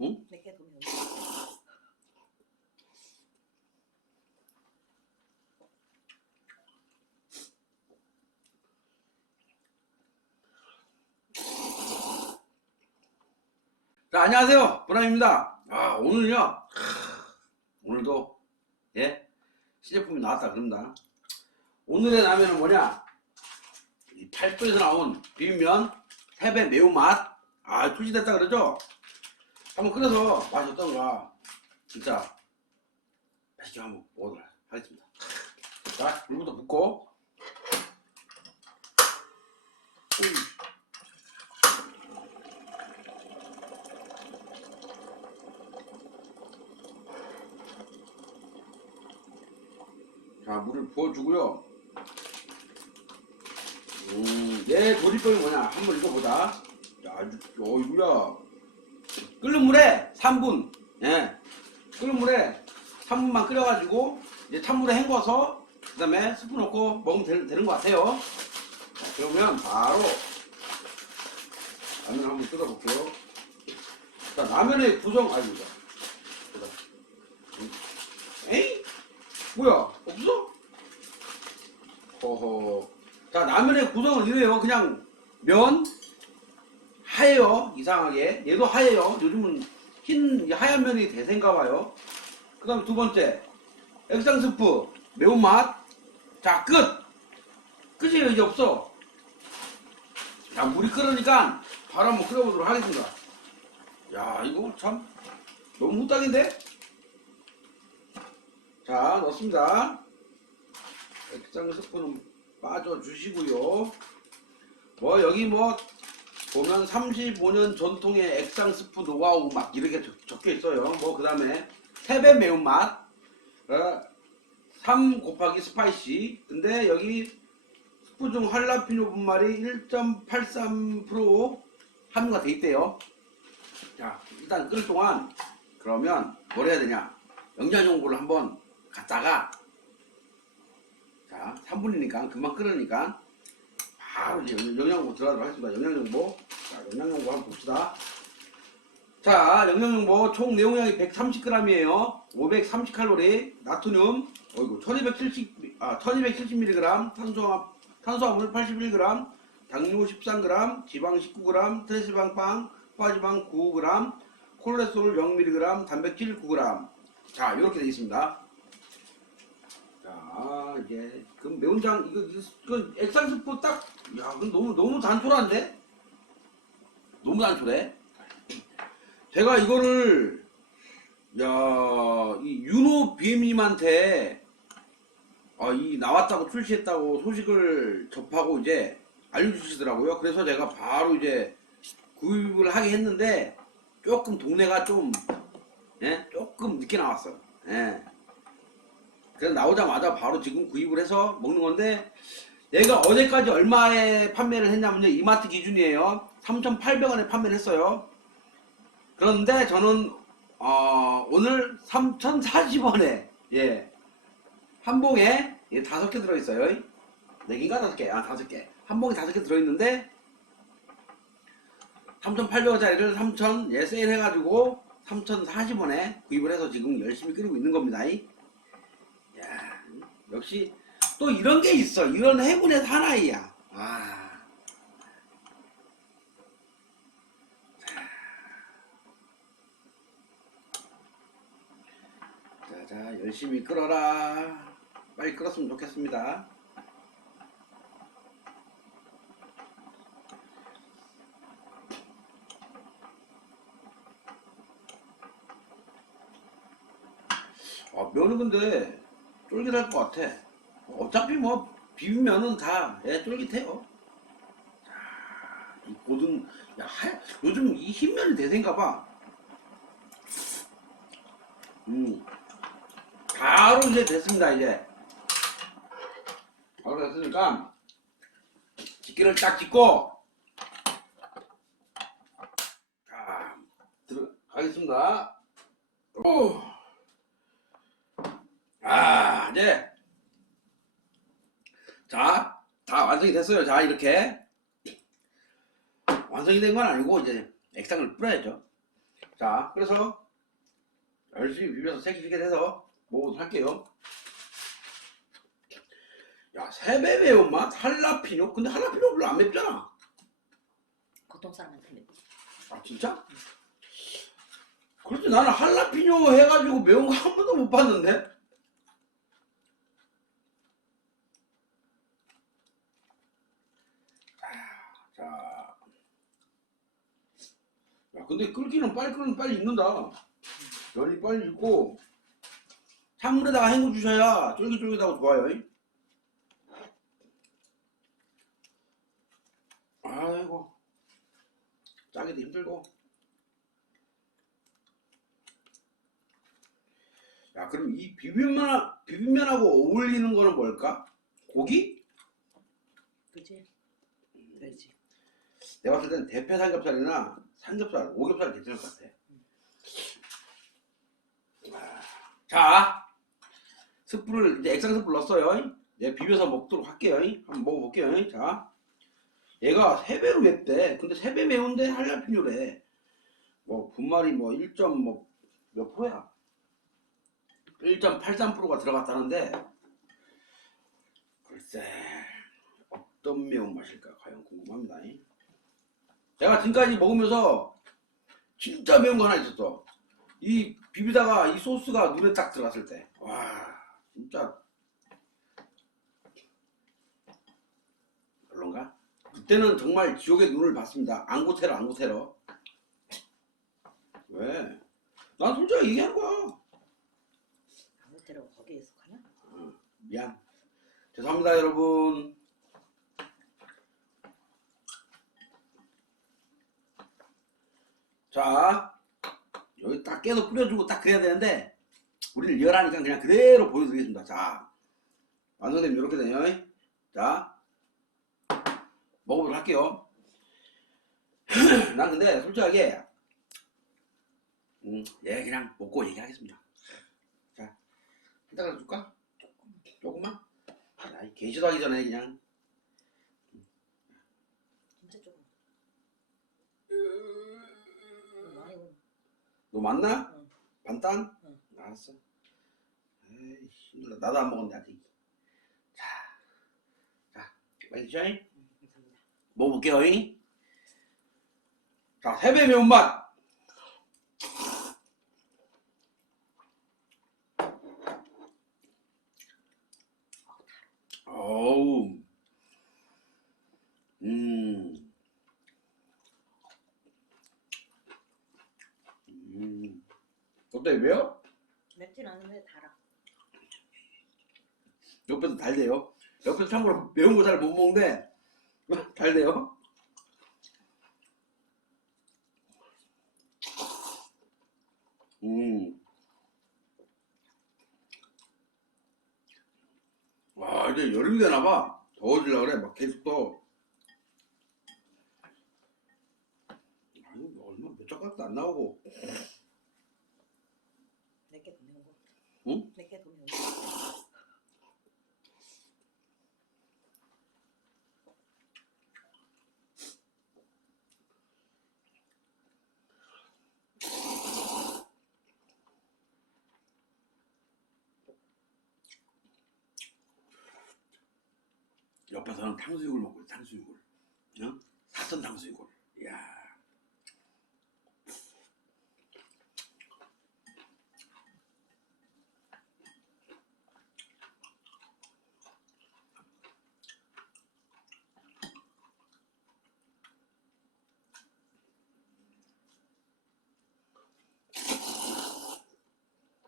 응? 내게 보면 자, 안녕하세요. 보람입니다. 아, 오늘요. 오늘도, 예, 시제품이 나왔다 그런다. 오늘의 라면은 뭐냐? 이 팔도에서 나온 비빔면, 세배 매운맛. 아, 출시됐다 그러죠? 한번 끓여서 맛이 어떤가. 진짜, 맛있게 한번 먹어보도록 하겠습니다. 자, 물부터 붓고. 음. 자, 물을 부어주고요. 음, 내 조리법이 뭐냐? 한번 읽어보자. 자, 아주, 어이구야. 끓는 물에 3분, 예. 끓는 물에 3분만 끓여가지고, 이제 찬물에 헹궈서, 그 다음에 스프 넣고 먹으면 되는, 되는 것 같아요. 자, 그러면 바로, 라면 한번 뜯어볼게요. 자, 라면의 구성, 자. 에이? 뭐야? 없어? 허허. 자, 라면의 구성은 이래요. 그냥 면, 하얘요. 이상하게. 얘도 하얘요. 요즘은 흰, 하얀 면이 대세인가 봐요. 그 다음 두 번째. 액상 스프, 매운맛. 자, 끝! 끝이에요. 이제 없어. 자, 물이 끓으니까 바로 한번 끓여보도록 하겠습니다. 야, 이거 참 너무 후딱인데? 자, 넣습니다. 액상 스프는 빠져주시고요. 뭐, 여기 뭐, 보면 35년 전통의 액상 스프 노하우 막 이렇게 적- 적혀 있어요. 뭐, 그 다음에 3배 매운맛, 어, 3 곱하기 스파이시. 근데 여기 스프 중 할라피뇨 분말이 1.83% 함유가 돼 있대요. 자, 일단 끓을 동안 그러면 뭘 해야 되냐? 영양용구를 한번 갖다가 자 3분이니까 금방 끓으니까 바로 이제 영- 영양고 들어가도록 하겠습니다. 영양정보 자 영양정보 한번 봅시다. 자 영양정보 총 내용량이 130g이에요. 530칼로리 나트륨 어이구 1270 아 1270mg 탄수화물 탄수화물 81g 당류 13g 지방 19g 트랜스지방 빵 포화지방 9g 콜레스테롤 0mg 단백질 9g 자 이렇게 되어 있습니다 자 이제 그 매운장 이거 이거, 이거 액상 스프 딱 야 그 너무 너무 단촐한데 너무 단촐해 제가 이거를 야 이 윤호 BM님한테 아, 이 나왔다고 출시했다고 소식을 접하고 이제 알려주시더라고요. 그래서 제가 바로 이제 구입을 하게 했는데 조금 동네가 좀 예? 조금 늦게 나왔어요. 예. 그래서 나오자마자 바로 지금 구입을 해서 먹는 건데 얘가 어제까지 얼마에 판매를 했냐면요. 이마트 기준이에요. 3,800원에 판매를 했어요. 그런데 저는 어, 오늘 3,040원에 예. 한 봉에 예, 다섯 개 들어있어요. 네 개인가 다섯 개? 아 다섯 개. 한 봉에 다섯 개 들어있는데 3,800원짜리를 3,000 예, 세일 해가지고 3,040원에 구입을 해서 지금 열심히 끓이고 있는 겁니다. 야, 역시 또 이런 게 있어. 이런 행운의 사나이야. 아. 자, 자, 열심히 끓어라. 빨리 끓었으면 좋겠습니다. 아, 면은 근데 쫄깃할 것 같아. 어차피 뭐 비빔면은 다 예, 쫄깃해요. 자, 이 고등 야 하얀, 요즘 이 흰면이 대세인가 봐. 음, 바로 이제 됐습니다 이제. 바로 됐으니까 집게를 딱 짚고 자 들어가겠습니다. 오. 아, 이제 자, 다 완성이 됐어요. 자, 이렇게 완성이 된 건 아니고 이제 액상을 뿌려야죠. 자, 그래서 열심히 비벼서 새기게 돼서 먹어도 할게요. 야, 세배 매운맛? 할라피뇨? 근데 할라피뇨 별로 안 맵잖아. 보통 사람한테 맵지. 아, 진짜? 그렇지, 나는 할라피뇨 해가지고 매운 거 한 번도 못 봤는데? 자. 야, 근데 끓기는 빨리 끓으면 빨리 익는다. 면이 빨리 익고, 찬물에다가 헹궈 주셔야 쫄깃쫄깃하고 좋아요. 잉? 아이고, 짜기도 힘들고. 야, 그럼 이 비빔면, 비빔면하고 어울리는 거는 뭘까? 고기? 그지? 그지. 내가 봤을 땐 대패 삼겹살이나 삼겹살, 오겹살 괜찮을 것 같아. 아, 자, 스프를 이제 액상 스프 넣었어요. 이제 비벼서 먹도록 할게요. 한번 먹어볼게요. 자, 얘가 세 배로 맵대. 근데 세배 매운데 할라피뇨래. 뭐 분말이 뭐 1.뭐몇 프로야? 1.83%가 들어갔다는데 글쎄 어떤 매운맛일까 과연 궁금합니다. 제가 지금까지 먹으면서 진짜 매운 거 하나 있었어. 이 비비다가 이 소스가 눈에 딱 들어갔을 때. 와, 진짜. 별론가? 그때는 정말 지옥의 눈을 봤습니다. 안구테러, 안구테러. 왜? 난 솔직히 얘기하는 거야. 아무대로 거기에 속하나? 미안. 죄송합니다, 여러분. 자, 여기 딱 깨도 뿌려주고 딱 그래야 되는데, 우리는 리얼하니까 그냥 그대로 보여드리겠습니다. 자, 완성되면 이렇게 돼요. 자, 먹어보도록 할게요. 난 근데 솔직하게, 음, 얘 그냥 먹고 얘기하겠습니다. 자, 이따가 줄까? 조금만? 야, 이 게시도 하기 전에 그냥 진짜 조금. 음, 많이 먹- 너 맞나? 응. 반땅? 응. 알았어. 에이 힘들어. 나도 안 먹었는데 아직. 자, 자, 맛있죠? 먹어볼게요. 잉? 자, 세배 매운맛. 어우, 음, 음, 어때 왜요? 맵진 않은데 달아. 옆에서 달대요. 옆에서 참고로 매운 거 잘 못 먹는데 달대요. 음. 와 이제 여름이 되나 봐. 더워지려 그래. 막 계속 더. 아니 뭐 얼마 몇 젓가락도 안 나오고. 몇개 더 매운 거. 매운 거. 옆에서는 탕수육을 먹고 있어, 탕수육을. 어? 사선 탕수육을. 이야.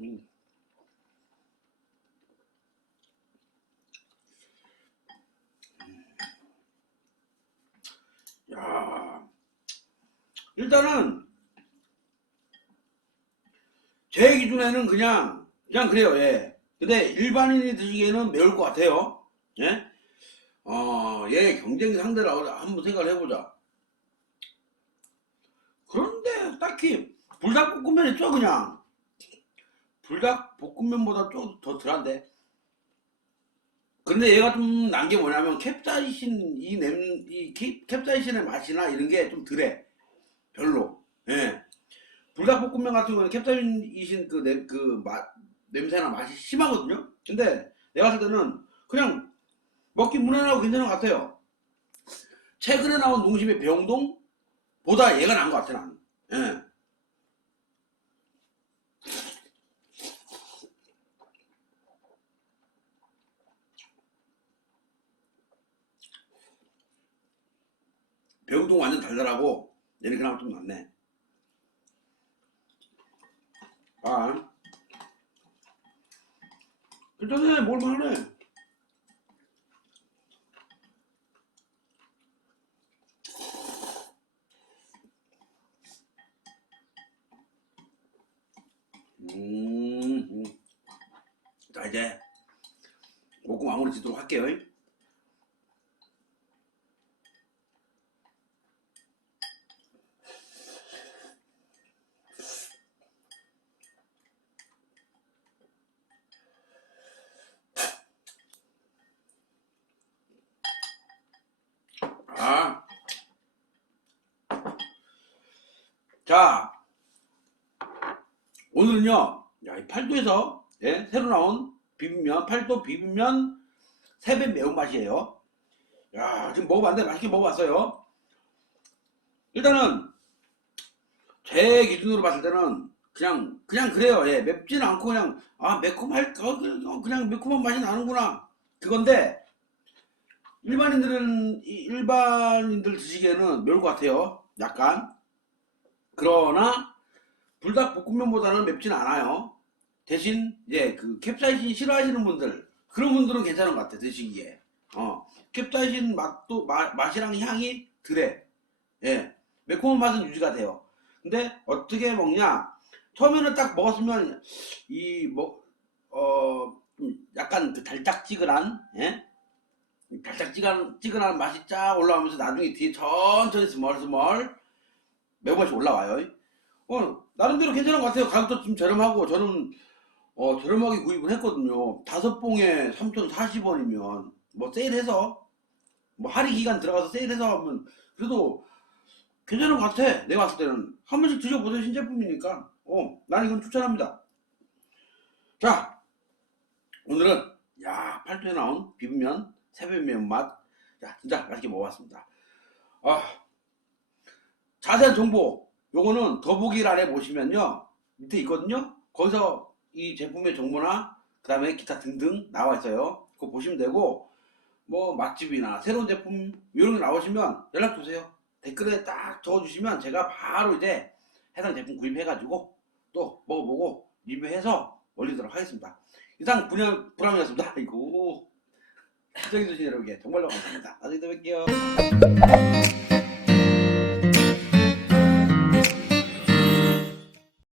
음. 야, 일단은 제 기준에는 그냥 그냥 그래요. 예. 근데 일반인이 드시기에는 매울 것 같아요. 예. 어, 얘 경쟁 상대를 한번 생각을 해보자. 그런데 딱히 불닭볶음면 있죠, 그냥. 불닭볶음면보다 좀더 덜한데. 근데 얘가 좀 난 게 뭐냐면 캡사이신 이 냄, 이 캡- 캡사이신의 맛이나 이런 게 좀 덜해. 별로. 예. 불닭 불닭볶음면 같은 경우는 캡사이신 그, 냄, 그 맛, 냄새나 맛이 심하거든요. 근데 내가 봤을 때는 그냥 먹기 무난하고 괜찮은 것 같아요. 최근에 나온 농심의 배용동 보다 얘가 나은 것 같아 나는. 예. 배용동 완전 달달하고 얘는 그나마 좀 낫네. 아. 일단은 뭘만하네. 음, 음. 자 이제 먹고 마무리 짓도록 할게요. 아. 자, 오늘은요, 야, 이 팔도에서, 예, 새로 나온 비빔면, 팔도 비빔면 세배 매운맛이에요. 야, 지금 먹어봤는데 맛있게 먹어봤어요. 일단은, 제 기준으로 봤을 때는, 그냥, 그냥 그래요. 예, 맵지는 않고 그냥, 아, 매콤할, 어, 그- 어, 그냥 매콤한 맛이 나는구나. 그건데, 일반인들은 이- 일반인들 드시기에는 매울 것 같아요. 약간. 그러나 불닭볶음면보다는 맵진 않아요. 대신 이제 그 캡사이신 싫어하시는 분들 그런 분들은 괜찮은 것 같아 드시기에. 어 캡사이신 맛도 마- 맛이랑 향이 덜해. 예 매콤한 맛은 유지가 돼요. 근데 어떻게 먹냐? 처음에는 딱 먹었으면 이뭐어 약간 그 달짝지근한 예 달짝지근한 맛이 쫙 올라오면서 나중에 뒤에 천천히 스멀스멀 매운맛이 올라와요. 어, 나름대로 괜찮은 것 같아요. 가격도 좀 저렴하고, 저는, 어, 저렴하게 구입을 했거든요. 다섯 봉에 3,040원이면, 뭐, 세일해서, 뭐, 할인 기간 들어가서 세일해서 하면, 그래도 괜찮은 것 같아. 내가 봤을 때는. 한 번씩 드셔보세요. 신제품이니까. 어, 난 이건 추천합니다. 자, 오늘은, 야, 팔도에 나온 비빔면, 새벽 매운맛. 자, 진짜 맛있게 먹어봤습니다. 아, 자세한 정보 요거는 더보기란에 보시면요. 밑에 있거든요. 거기서 이 제품의 정보나 그 다음에 기타 등등 나와 있어요. 그거 보시면 되고 뭐 맛집이나 새로운 제품 이런 게 나오시면 연락 주세요. 댓글에 딱 적어주시면 제가 바로 이제 해당 제품 구입해 가지고 또 먹어보고 리뷰해서 올리도록 하겠습니다. 이상 분양 불황이었습니다. 아이고. 시청해주신 여러분께 정말로 감사합니다. 나중에 또 뵐게요